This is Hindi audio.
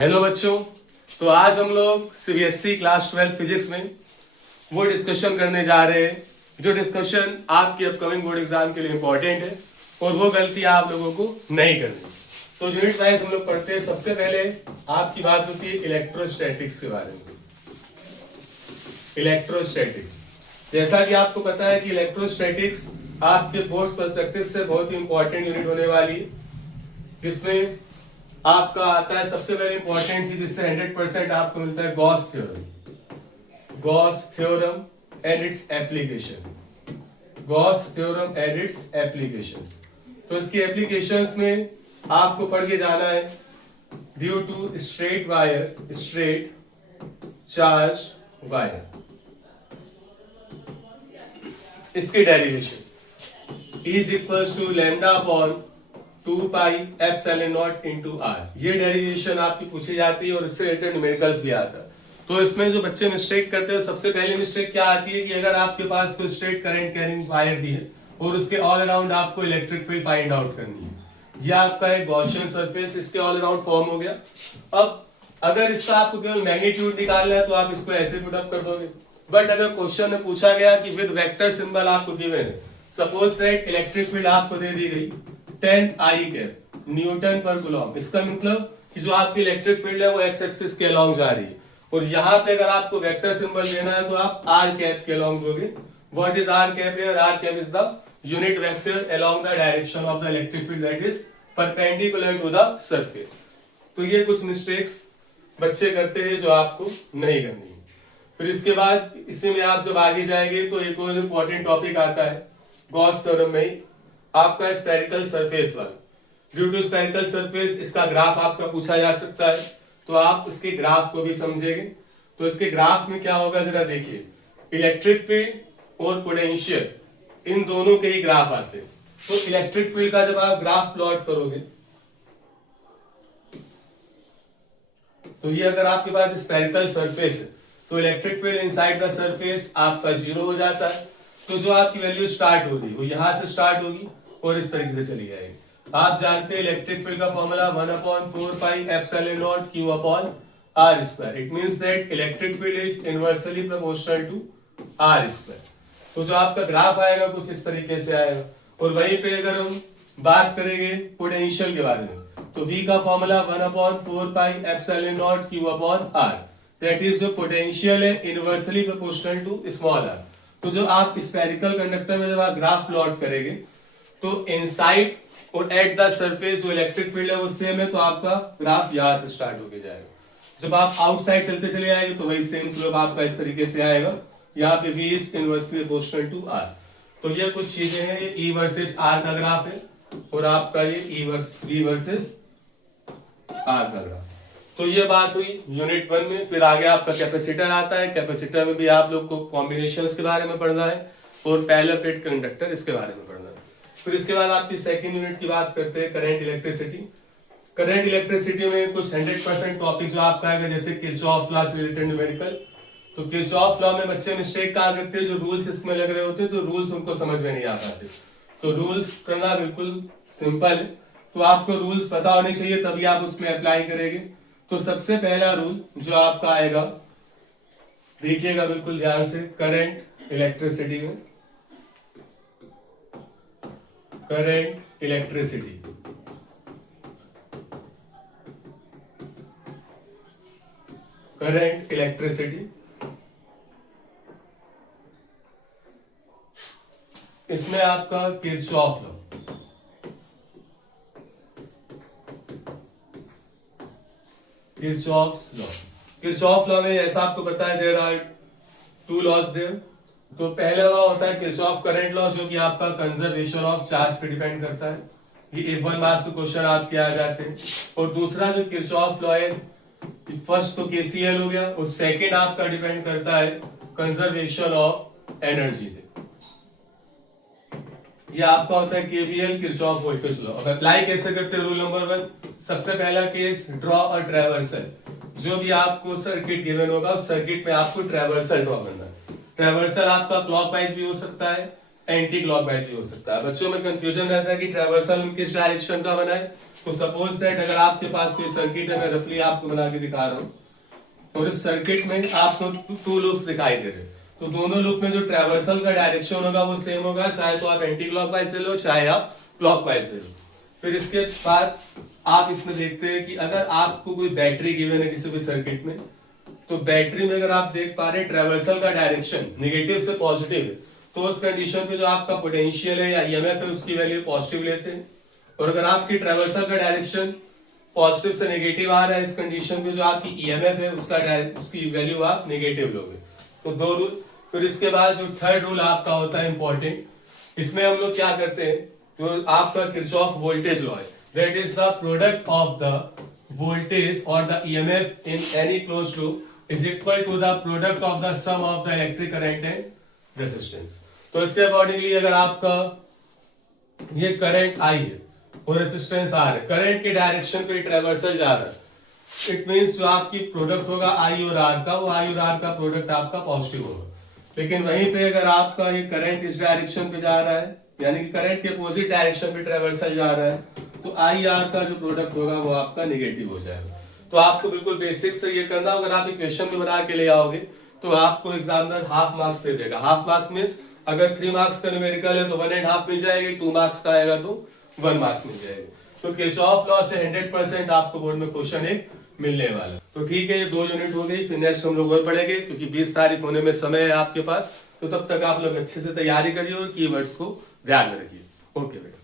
हेलो बच्चों। तो आज हम लोग सीबीएसई क्लास 12 फिजिक्स में वो डिस्कशन करने जा रहे हैं जो डिस्कशन आपके अपकमिंग बोर्ड एग्जाम के लिए इंपॉर्टेंट है और वो गलती आप लोगों को नहीं करनी। तो यूनिट वाइज हम लोग पढ़ते हैं। सबसे पहले आपकी बात होती है इलेक्ट्रोस्टैटिक्स के बारे में। इलेक्ट्रोस्टैटिक्स, जैसा कि आपको पता है कि इलेक्ट्रोस्टैटिक्स आपके बोर्ड पर्सपेक्टिव से बहुत ही इंपॉर्टेंट यूनिट होने वाली है, जिसमें आपका आता है सबसे पहले इंपॉर्टेंट चीज जिससे 100% आपको मिलता है Gauss theorem. Gauss theorem and its application. Gauss theorem and its applications. तो इसकी एप्लीकेशंस में आपको पढ़ के जाना है due to straight wire, straight charge wire, इसकी derivation is equals to lambda upon 2 pi epsilon naught into r. ये डेरिवेशन आपकी पूछी जाती है और इससे रिलेटेड न्यूमेरिकल्स भी आता है। तो इसमें जो बच्चे मिस्टेक करते हैं, सबसे पहली मिस्टेक क्या आती है कि अगर आपके पास कोई स्ट्रेट करंट कैरिंग वायर दी है और उसके ऑल अराउंड आपको इलेक्ट्रिक फील्ड फाइंड आउट करनी है, यह आपका एक गॉसियन सरफेस इसके ऑल अराउंड फॉर्म हो गया। अब अगर इसका आपको केवल मैग्नीट्यूड निकालना है तो आप इसको ऐसे पुट अप कर दोगे, बट अगर क्वेश्चन में पूछा गया कि विद वेक्टर सिंबल आपको गिवन है, सपोज दैट इलेक्ट्रिक फील्ड आपको दे दी गई 10 आई कैप न्यूटन पर कूलम, इसका मतलब कि जो आपकी इलेक्ट्रिक फील्ड है वो एक्स एक्सिस के अलोंग जा रही है, और यहाँ पे अगर आपको वेक्टर सिंबल देना है तो आप आर कैप के अलोंग दोगे। What is R cap here? R cap is the unit vector along the direction of the electric field that is perpendicular to the surface. तो ये कुछ मिस्टेक्स बच्चे करते हैं जो आपको नहीं करनी है। फिर इसके बाद इसी में आप जब आगे जाएंगे तो एक और इंपॉर्टेंट टॉपिक आता है गॉस थ्योरम में ही, आपका स्फेरिकल सरफेस वाला। ड्यू टू स्फेरिकल सरफेस इसका ग्राफ आपका पूछा जा सकता है, तो आप उसके ग्राफ को भी समझेंगे। तो इसके ग्राफ में क्या होगा जरा देखिए, इलेक्ट्रिक फील्ड और पोटेंशियल इन दोनों के ही ग्राफ आते हैं। तो इलेक्ट्रिक फील्ड का जब आप ग्राफ प्लॉट करोगे तो ये अगर आपके पास स्फेरिकल सरफेस है तो electric field inside the surface आपका 0 हो जाता है। तो जो आपकी वैल्यू स्टार्ट होगी वो यहां से स्टार्ट होगी और इस तरीके से चली जाएगी। आप जानते हैं इलेक्ट्रिक फील्ड का formula 1/4 pi epsilon nought q upon r square. It means that electric field is inversely proportional to r square. तो जो आपका ग्राफ आएगा कुछ इस तरीके से आएगा। और वहीं पे अगर हम बात करेंगे पोटेंशियल के बारे में तो v का formula 1/4 pi epsilon nought q upon r, that is जो पोटेंशियल है inversely proportional to small r। तो जो आप स्फेरिकल कंडक्टर में जब आप ग्राफ प्लॉट करेंगे तो इनसाइड और एट द सरफेस जो इलेक्ट्रिक फील्ड है वो सेम है, तो आपका ग्राफ यहां से स्टार्ट होके जाएगा। जब आप आउटसाइड चलते चले जाएंगे तो वही सेम स्लोप आपका इस तरीके से आएगा। यहाँ पे v is inversely proportional to r। तो ये कुछ चीजें हैं, ये e वर्सेस r का ग्राफ है और आपका ये v वर्सेस r का ग्राफ। तो ये बात हुई यूनिट 1 में। फिर आगे आपका कैपेसिटर आता है। कैपेसिटर में भी आप लोग को कॉम्बिनेशंस के बारे में पढ़ना है और पैरेलल प्लेट कंडक्टर इसके बारे में पढ़ना है। फिर इसके बाद आपकी सेकंड यूनिट की बात करते हैं करंट इलेक्ट्रिसिटी। करंट इलेक्ट्रिसिटी में कुछ 100% टॉपिक जो आपका आएगा, जैसे किरचॉफ लॉ से रिलेटेड न्यूमेरिकल। तो किरचॉफ लॉ में बच्चे मिस्टेक कहाँ करते हैं, जो रूल्स इसमें लग रहे होते हैं तो रूल्स उनको समझ में नहीं आ पाते। तो रूल्स करना बिल्कुल सिंपल है, तो आपको रूल्स पता होने चाहिए तभी आप उसमें अप्लाई करेंगे। तो सबसे पहला रूल जो आपका आएगा, देखिएगा बिल्कुल ध्यान से, करंट इलेक्ट्रिसिटी में करंट इलेक्ट्रिसिटी करंट इलेक्ट्रिसिटी इसमें आपका Kirchhoff law, Kirchhoff's law. Kirchhoff law में ऐसा आपको पता है देयर आर 2 लॉज देयर। तो पहला लॉ होता है किरचॉफ करंट लॉ, जो कि आपका कंजर्वेशन ऑफ चार्ज पे डिपेंड करता है। ये 1 मार्क्स से क्वेश्चन आपके आ जाते हैं। और दूसरा जो किरचॉफ लॉ है, फर्स्ट तो केसीएल हो गया और सेकंड आपका डिपेंड करता है कंजर्वेशन ऑफ एनर्जी पे। ये आपका होता है केवीएल किरचॉफ वोल्टेज लॉ। अब अप्लाई कैसे करते हैं? रूल नंबर 1, सबसे पहला केस, ड्रॉ अ ट्रैवर्सल। जो भी आपको सर्किट गिवन होगा उस सर्किट में आपको ट्रैवर्सल ड्रॉ करना है। ट्रैवर्सल आपका क्लॉकवाइज भी हो सकता है, एंटी क्लॉकवाइज भी हो सकता है। बच्चों में कंफ्यूजन रहता है कि ट्रैवर्सल किस डायरेक्शन का बना है, तो सपोज दैट अगर आपके पास कोई सर्किट है, मैं रफली आपको बना के दिखा रहा हूँ, और इस सर्किट में आपको 2 लूप्स दिखाई दे रहे हैं। तो दोनों लूप में जो ट्रैवर्सल का डायरेक्शन होगा वो सेम होगा, चाहे तो आप एंटी क्लॉकवाइज ले लो चाहे आप क्लॉकवाइज ले लो। फिर इसके बाद आप इसमें देखते हैं कि अगर आपको कोई बैटरी गिवन है किसी भी सर्किट में, तो बैटरी में अगर आप देख पा रहे हैं ट्रैवर्सल का डायरेक्शन नेगेटिव से पॉजिटिव है, तो उस कंडीशन पे जो आपका पोटेंशियल है या ईएमएफ है उसकी वैल्यू पॉजिटिव लेते हैं। और अगर आपकी ट्रैवर्सल का डायरेक्शन पॉजिटिव से नेगेटिव आ रहा है, इस कंडीशन पे जो आपकी ईएमएफ है उसकी वैल्यू आप नेगेटिव लोगे। तो 2 रूल। फिर इसके बाद जो थर्ड रूल आपका होता है इंपॉर्टेंट, इसमें हम लोग क्या करते हैं, जो आपका किरचॉफ वोल्टेज लॉ है, that is the product of the voltage और the EMF in any closed loop is equal to the product of the sum of the electric current and resistance. तो इसके अकॉर्डिंगली अगर आपका ये करंट आई है और रेजिस्टेंस आर है, करंट के डायरेक्शन पे ट्रैवर्सल जा रहा है, इट मींस जो आपकी प्रोडक्ट होगा आई और आर का, वो आई और आर का प्रोडक्ट आपका पॉजिटिव होगा। लेकिन वहीं पे अगर आपका ये करंट इस डायरेक्शन पे जा रहा है, यानी कि करंट के अपोजिट डायरेक्शन पे ट्रैवर्सल जा रहा है, तो आई आर का जो प्रोडक्ट होगा वो आपका नेगेटिव हो जाएगा। तो आपको बिल्कुल बेसिक से ये करना, अगर आप इक्वेशन में बना के ले आओगे तो आपको एग्जामिनर हाफ मार्क्स दे देगा। हाफ मार्क्स मींस अगर 3 मार्क्स का न्यूमेरिकल है तो 1.5 मिल जाएगी, 2 मार्क्स का आएगा तो 1 मार्क्स मिल जाएगी। तो किरचॉफ लॉ से 100% आपको बोर्ड में क्वेश्चन एक मिलने वाला। तो ठीक है, ये 2 यूनिट हो गई। फिर नेक्स्ट हम लोग और पढ़ेंगे, क्योंकि 20 तारीख होने में समय है आपके पास, तो तब तक आप लोग अच्छे से तैयारी करिए और कीवर्ड्स को ध्यान में रखिए। ओके बेटा।